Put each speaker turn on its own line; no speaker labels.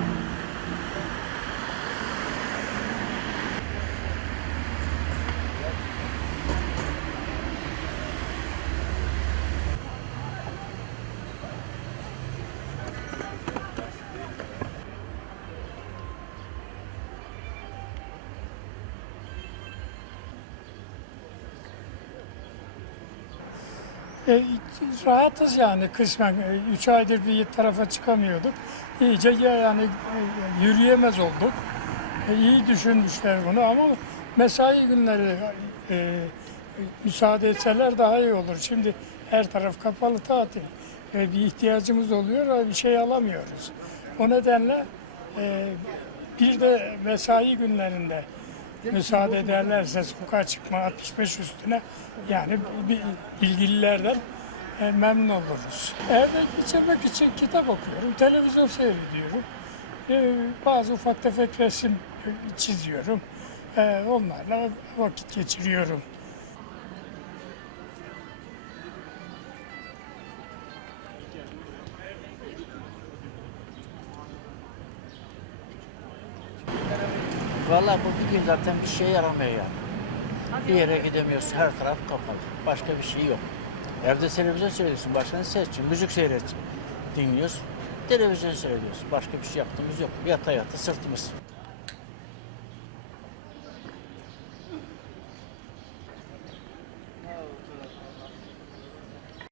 Thank you. E, rahatız yani kısmen. 3 aydır bir tarafa çıkamıyorduk. İyice ya- yani e, yürüyemez olduk. E, iyi düşünmüşler bunu ama mesai günleri e, müsaade etseler daha iyi olur. Şimdi her taraf kapalı tatil. E, bir ihtiyacımız oluyor ama bir şey alamıyoruz. O nedenle e, bir de mesai günlerinde müsaade ederlerse sokağa çıkma 65 üstüne yani bir ilgililerden e, memnun oluruz. Evde geçirmek için kitap okuyorum, televizyon seyrediyorum. E, bazı ufak tefek resim e, çiziyorum. Onlarla vakit geçiriyorum.
Vallahi bu bir gün zaten bir şeye yaramıyor yani. Bir yere gidemiyorsun, her taraf kapalı. Başka bir şey yok. Evde televizyon seyrediyorsun, başka ne seyredeceksin? Müzik seyredeceksin. Dinliyorsun, televizyon seyrediyorsun. Başka bir şey yaptığımız yok. Yata yata sırtımız.